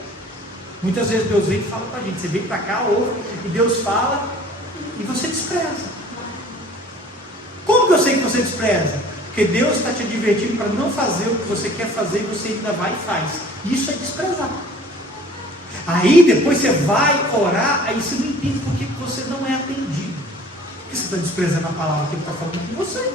Muitas vezes Deus vem e fala para a gente, você vem para cá, ouve, e Deus fala e você despreza. Como que eu sei que você despreza? Porque Deus está te advertindo para não fazer o que você quer fazer e você ainda vai e faz. Isso é desprezar. Aí depois você vai orar, aí você não entende por que você não é atendido. Porque você está desprezando a palavra que Ele está falando com você.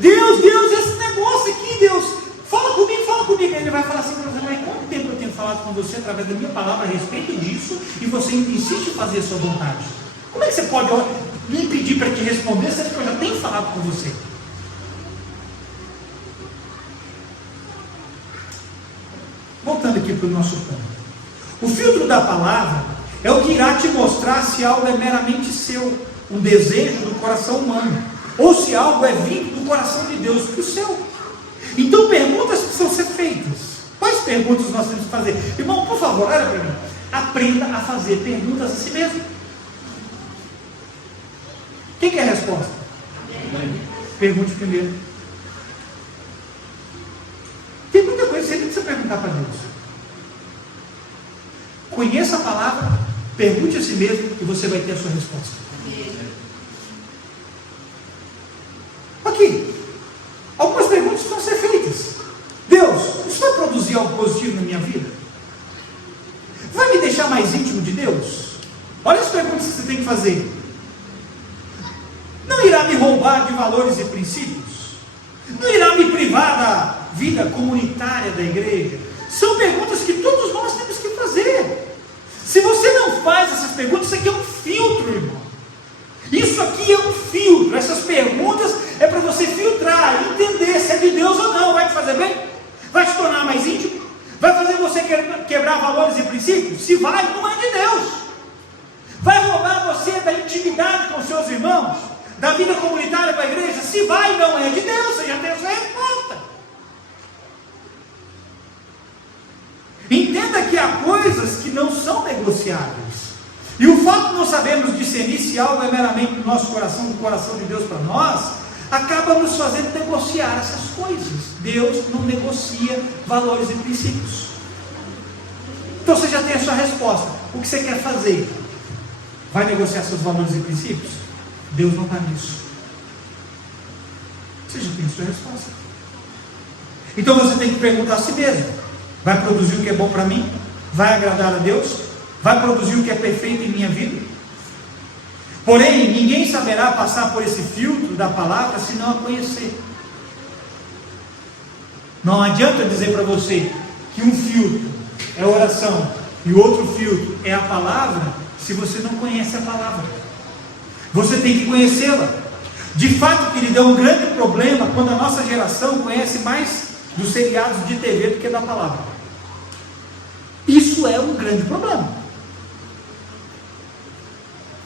Deus, esse negócio aqui, Deus, fala comigo. Aí Ele vai falar assim para você: mas quanto tempo eu tenho falado com você através da minha palavra a respeito disso, e você ainda insiste em fazer a sua vontade? Como é que você pode orar? me pedir para te responder, sendo que eu já tenho falado com você. Voltando aqui para o nosso ponto. O filtro da palavra é o que irá te mostrar se algo é meramente seu, um desejo do coração humano, ou se algo é vindo do coração de Deus para o seu. Então, perguntas precisam ser feitas. Quais perguntas nós temos que fazer? Irmão, por favor, olha para mim. Aprenda a fazer perguntas a si mesmo. Quem quer a resposta? Pergunte primeiro. Tem muita coisa que você precisa perguntar para Deus. Conheça a palavra, pergunte a si mesmo e você vai ter a sua resposta. Aqui, algumas perguntas vão ser feitas. Deus, isso vai produzir algo positivo na minha vida? Vai me deixar mais íntimo de Deus? Olha as perguntas que você tem que fazer. Não irá me roubar de valores e princípios? Não irá me privar da vida comunitária da igreja? São perguntas que todos nós temos que fazer. Se você não faz essas perguntas, isso aqui é um filtro, irmão. Isso aqui é um filtro. Essas perguntas é para você filtrar, entender se é de Deus ou não. Vai te fazer bem? Vai te tornar mais íntimo? Vai fazer você quebrar valores e princípios? Se vai, não é de Deus. Vai roubar você da intimidade com seus irmãos? Da vida comunitária com a igreja? Se vai, não é de Deus. Você já tem a sua resposta. Entenda que há coisas que não são negociáveis. E o fato de não sabermos discernir se algo é meramente do nosso coração, do coração de Deus para nós, acaba nos fazendo negociar essas coisas. Deus não negocia valores e princípios. Então você já tem a sua resposta. O que você quer fazer? Vai negociar seus valores e princípios? Deus não está nisso. Você já tem a sua resposta. Então você tem que perguntar a si mesmo: vai produzir o que é bom para mim? Vai agradar a Deus? Vai produzir o que é perfeito em minha vida? Porém, ninguém saberá passar por esse filtro da palavra se não a conhecer. Não adianta dizer para você que um filtro é a oração e o outro filtro é a palavra, se você não conhece a palavra. Você tem que conhecê-la. De fato, querido, é um grande problema quando a nossa geração conhece mais dos seriados de TV do que da palavra. Isso é um grande problema.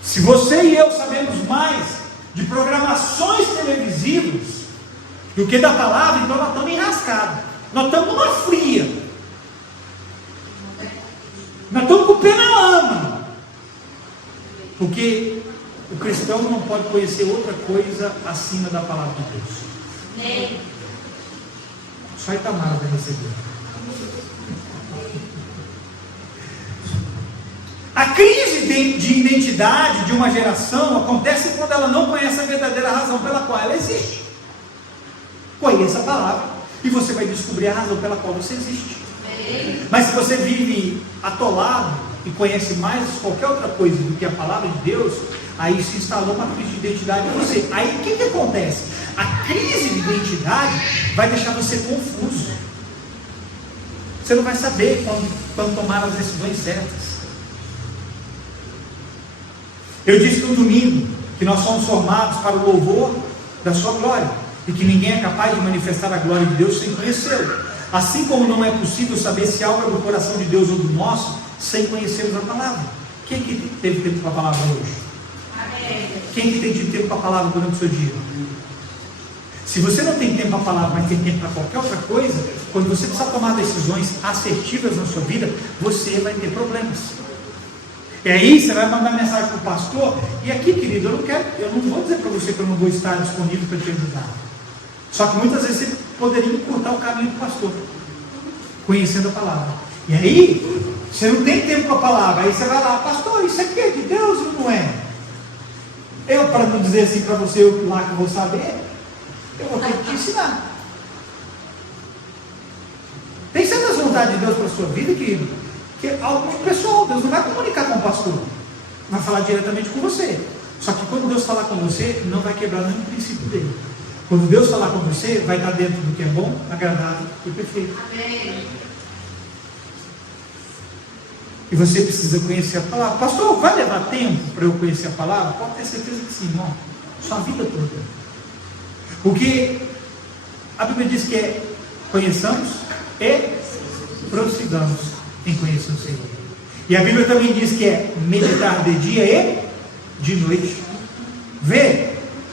Se você e eu sabemos mais de programações televisivas do que da palavra, então nós estamos enrascados. Nós estamos numa fria. Nós estamos com o pé na lama. Porque o cristão não pode conhecer outra coisa acima da palavra de Deus. Nem. Só Itamar vai receber. A crise de identidade de uma geração acontece quando ela não conhece a verdadeira razão pela qual ela existe. Conheça a palavra e você vai descobrir a razão pela qual você existe. Mas se você vive atolado e conhece mais qualquer outra coisa do que a palavra de Deus, aí se instalou uma crise de identidade em você. Aí o que acontece? A crise de identidade vai deixar você confuso. Você não vai saber quando tomar as decisões certas. Eu disse no domingo que nós somos formados para o louvor da sua glória e que ninguém é capaz de manifestar a glória de Deus sem conhecê-lo. Assim como não é possível saber se algo é do coração de Deus ou do nosso sem conhecermos a palavra. Quem que teve tempo com a palavra hoje? Amém. Quem que tem tido tempo com a palavra durante o seu dia? Se você não tem tempo para a palavra, mas tem tempo para qualquer outra coisa, quando você precisar tomar decisões assertivas na sua vida, você vai ter problemas. E aí você vai mandar mensagem para o pastor, e aqui, querido, eu não vou dizer para você que eu não vou estar disponível para te ajudar. Só que muitas vezes você poderia encurtar o caminho do pastor, conhecendo a palavra. E aí, você não tem tempo com a palavra, aí você vai lá: pastor, isso aqui é de Deus ou não é? Eu, para não dizer assim para você, eu lá que vou saber, eu vou ter que te ensinar. Tem certas vontades de Deus para a sua vida, querido, que é algo muito pessoal. Deus não vai comunicar com o pastor, vai falar diretamente com você. Só que quando Deus falar com você, não vai quebrar nenhum princípio dele. Quando Deus falar com você, vai estar dentro do que é bom, agradável e perfeito. Amém. E você precisa conhecer a palavra. Pastor, vai levar tempo para eu conhecer a palavra? Pode ter certeza que sim, irmão. Sua vida toda. Porque a Bíblia diz que é conheçamos e prossigamos em conhecer o Senhor. E a Bíblia também diz que é meditar de dia e de noite. Vê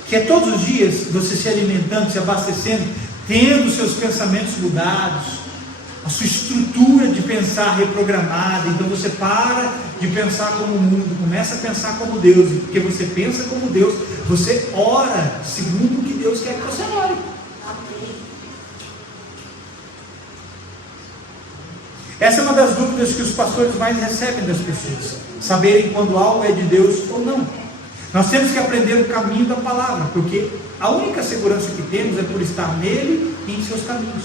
que é todos os dias você se alimentando, se abastecendo, tendo seus pensamentos mudados, a sua estrutura de pensar reprogramada. Então você para de pensar como o mundo, começa a pensar como Deus. E porque você pensa como Deus, você ora segundo o que Deus quer que você ore. Essa é uma das dúvidas que os pastores mais recebem das pessoas, saberem quando algo é de Deus ou não. Nós temos que aprender o caminho da palavra, porque a única segurança que temos é por estar nele e em seus caminhos.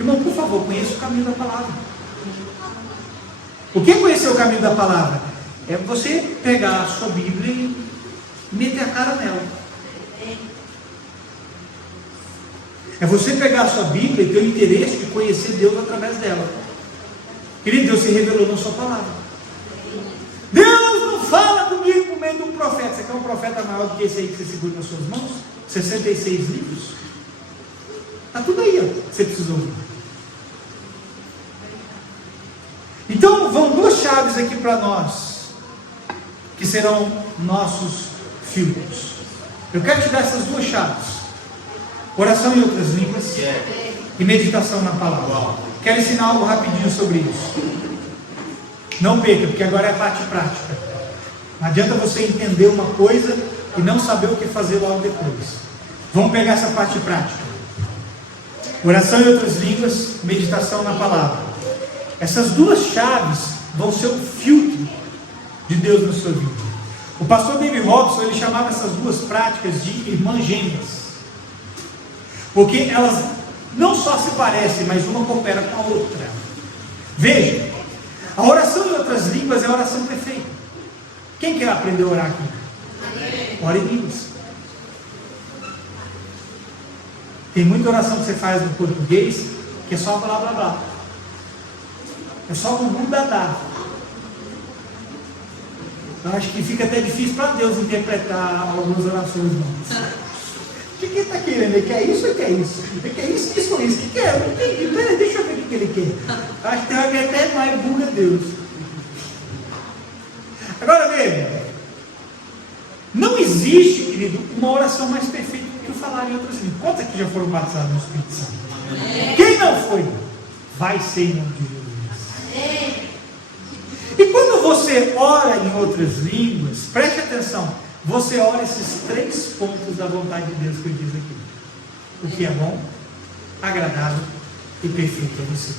Irmão, por favor, conheça o caminho da palavra. O que é conhecer o caminho da palavra? É você pegar a sua Bíblia e meter a cara nela. É você pegar a sua Bíblia e ter o interesse de conhecer Deus através dela. Querido, Deus se revelou na sua palavra. Deus não fala comigo por meio de um profeta. Você quer um profeta maior do que esse aí que você segura nas suas mãos? 66 livros. Está tudo aí, ó. Você precisa ouvir. Então, vão duas chaves aqui para nós, que serão nossos filtros. Eu quero te dar essas duas chaves: oração em outras línguas e meditação na palavra. Quero ensinar algo rapidinho sobre isso. Não perca, porque agora é a parte prática. Não adianta você entender uma coisa e não saber o que fazer logo depois. Vamos pegar essa parte prática. Oração em outras línguas, meditação na palavra. Essas duas chaves vão ser o filtro de Deus na sua vida. O pastor David Robson, ele chamava essas duas práticas de irmãs gêmeas, porque elas não só se parecem, mas uma coopera com a outra. Veja, a oração em outras línguas é a oração perfeita. Quem quer aprender a orar aqui? Ore em línguas. Tem muita oração que você faz no português que é só blá blá blá. É só um dadá. Eu acho que fica até difícil para Deus interpretar algumas orações. O que ele está querendo? Ele quer isso ou quer isso? Ele quer isso ou isso? O que quer? Eu não entendi. Peraí, deixa eu ver o que ele quer. Acho que tem uma que até mais buga Deus. Agora veja, não existe, querido, uma oração mais perfeita do que o falar em outras línguas. Quantos aqui já foram batizados no Espírito Santo? Quem não foi? Vai ser em nome de Jesus. E quando você ora em outras línguas, preste atenção, você ora esses 3 pontos da vontade de Deus que eu diz aqui: o que é bom, agradável e perfeito para você.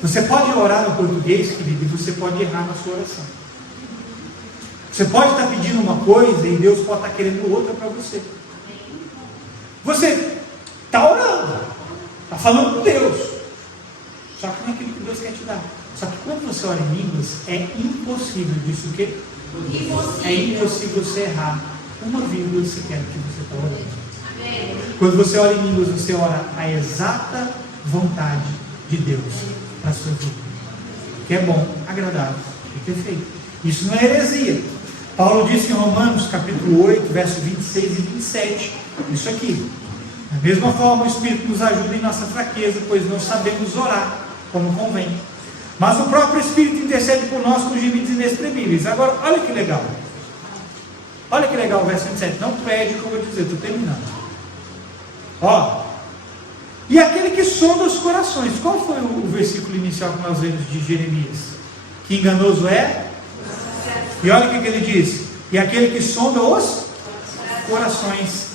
Você pode orar no português, querido, e você pode errar na sua oração. Você pode estar pedindo uma coisa e Deus pode estar querendo outra para você. Você está orando, está falando com Deus, só que não é aquilo que Deus quer te dar. Só que quando você ora em línguas, é impossível disso o quê? É impossível você errar uma vírgula sequer que você está orando. Quando você ora em línguas, você ora a exata vontade de Deus para a sua vida, que é bom, agradável e perfeito. Isso não é heresia. Paulo disse em Romanos capítulo 8, versos 26 e 27, isso aqui: da mesma forma o Espírito nos ajuda em nossa fraqueza, pois não sabemos orar como convém, mas o próprio Espírito intercede por nós com gemidos inexprimíveis. Agora, olha que legal. Olha que legal o verso 27. Não perde o que eu vou dizer, estou terminando. Ó. E aquele que sonda os corações. Qual foi o versículo inicial que nós vemos de Jeremias? Que enganoso é? E olha o que ele diz. E aquele que sonda os corações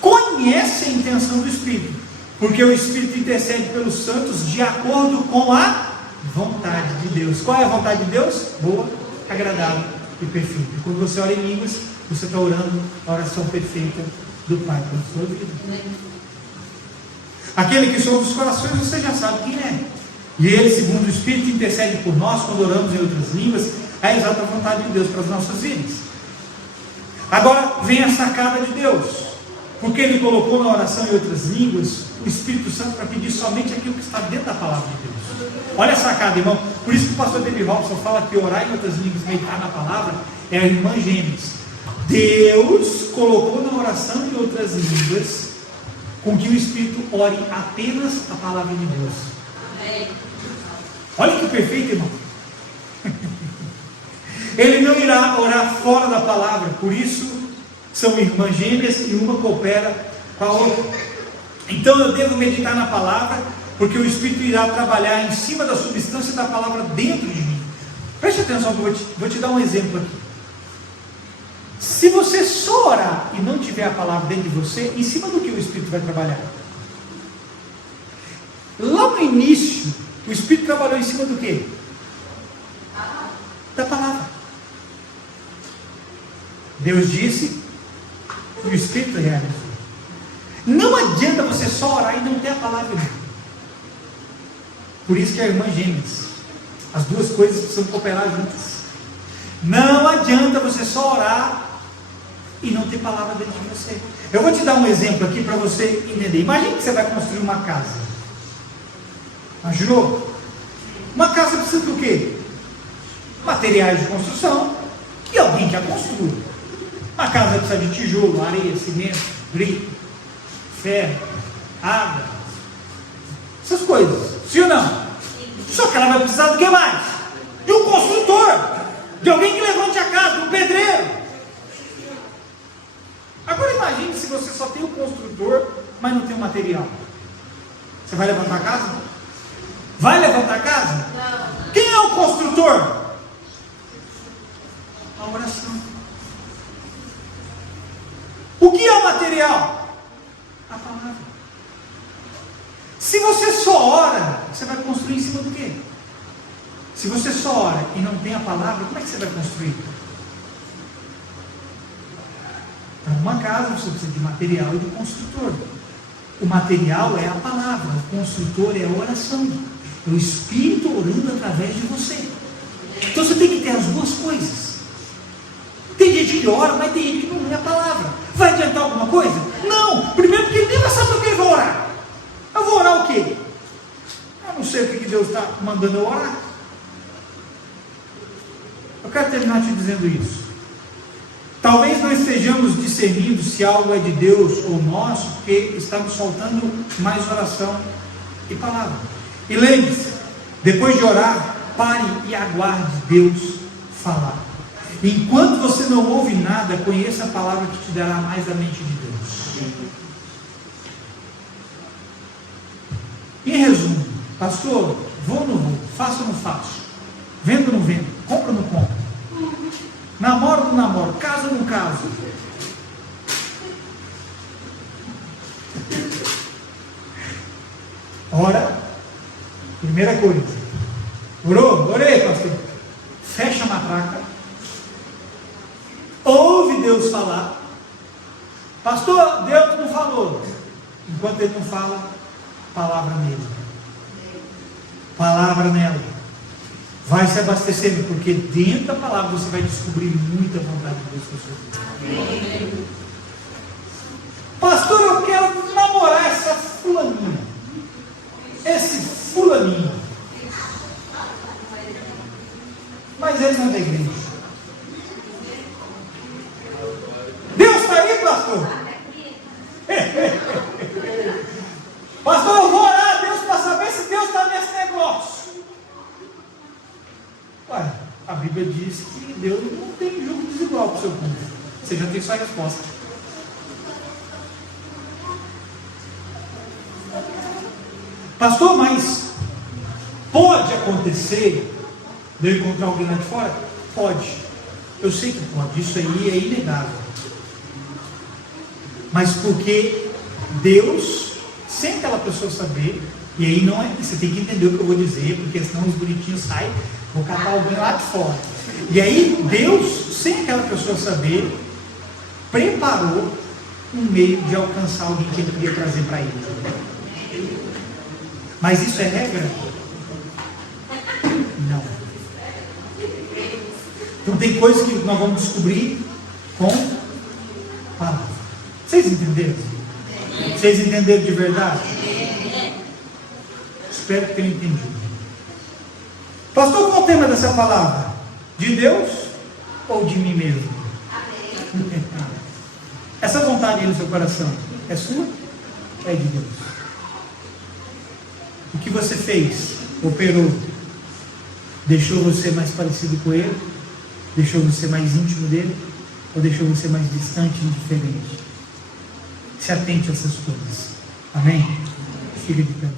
conhece a intenção do Espírito, porque o Espírito intercede pelos santos de acordo com a vontade de Deus. Qual é a vontade de Deus? Boa, agradável e perfeita. Quando você ora em línguas, você está orando a oração perfeita do Pai para a sua vida. Aquele que sonda os corações, você já sabe quem é. E ele, segundo o Espírito, intercede por nós quando oramos em outras línguas, a exata vontade de Deus para as nossas vidas. Agora vem a sacada de Deus. Porque Ele colocou na oração em outras línguas o Espírito Santo para pedir somente aquilo que está dentro da palavra de Deus. Olha a sacada, irmão. Por isso que o pastor David Robson fala que orar em outras línguas, meditar na palavra, é a irmã Gênesis. Deus colocou na oração em outras línguas com que o Espírito ore apenas a palavra de Deus. Amém. Olha que perfeito, irmão. Ele não irá orar fora da palavra, por isso são irmãs gêmeas e uma coopera com a outra. Então eu devo meditar na palavra, porque o Espírito irá trabalhar em cima da substância da palavra dentro de mim. Preste atenção, vou te dar um exemplo aqui. Se você só orar e não tiver a palavra dentro de você, em cima do que o Espírito vai trabalhar? Lá no início, o Espírito trabalhou em cima do quê? Da palavra. Deus disse e o Espírito realizou. Não adianta você só orar e não ter a palavra. Por isso que é a irmã Gêmeas. As duas coisas precisam cooperar juntas. Não adianta você só orar e não ter palavra dentro de você. Eu vou te dar um exemplo aqui para você entender. Imagine que você vai construir uma casa. Imaginou? Uma casa precisa do quê? Materiais de construção e alguém que a construa. Uma casa precisa de tijolo, areia, cimento, brito, ferro, água, essas coisas. Sim ou não? Só que ela vai precisar do que mais? De um construtor, de alguém que levante a casa, de um pedreiro. Agora imagine se você só tem o construtor, mas não tem o material. Você vai levantar a casa? Vai levantar a casa? Não. Quem é o construtor? A oração. O que é o material? A palavra. Se você só ora, você vai construir em cima do quê? Se você só ora e não tem a palavra, como é que você vai construir? Para uma casa você precisa de material e de construtor. O material é a palavra, o construtor é a oração. É o Espírito orando através de você. Então você tem que ter as duas coisas. Tem gente que ora, mas tem gente que não lê a palavra. Vai adiantar alguma coisa? Não! Primeiro porque ninguém vai saber o que ele vai orar. Eu vou orar o quê? Eu não sei o que Deus está mandando eu orar. Eu quero terminar te dizendo isso. Talvez não estejamos discernindo se algo é de Deus ou nosso, porque estamos faltando mais oração e palavra. E lembre-se, depois de orar, pare e aguarde Deus falar. Enquanto você não ouve nada, conheça a palavra que te dará mais da mente de Deus. Em resumo, pastor, vou ou não vou? Faço ou não faço? Vendo ou não vendo? Compro ou não compro? Namoro ou não namoro? Caso ou não caso? Ora, primeira coisa. Orou? Orei, pastor. Fecha a matraca. Ouve Deus falar. Pastor, Deus não falou. Enquanto Ele não fala, palavra nele. Palavra nela. Vai se abastecendo, porque dentro da palavra você vai descobrir muita vontade de Deus para sua vida. Pastor, eu quero namorar essa fulaninha. Esse fulaninho. Mas ele não é da igreja. Deus está aí, pastor? Pastor, eu vou orar a Deus para saber se Deus está nesse negócio. Ué, a Bíblia diz que Deus não tem jogo desigual para o seu povo. Você já tem sua resposta. Pastor, mas pode acontecer de eu encontrar alguém lá de fora? Pode. Eu sei que pode. Isso aí é inegável. Mas porque Deus, sem aquela pessoa saber, e aí não é, você tem que entender o que eu vou dizer, porque senão os bonitinhos saem, vou catar alguém lá de fora. E aí Deus, sem aquela pessoa saber, preparou um meio de alcançar alguém que Ele queria trazer para Ele. Mas isso é regra? Não. Então tem coisas que nós vamos descobrir com palavra. Vocês Vocês entenderam? Vocês entenderam de verdade? Espero que tenham entendido. Pastor, qual é o tema dessa palavra? De Deus ou de mim mesmo? Essa vontade aí no seu coração é sua ou é de Deus? O que você fez, operou, deixou você mais parecido com Ele? Deixou você mais íntimo dele? Ou deixou você mais distante e indiferente? Se atente a essas coisas. Amém? Fica de pé.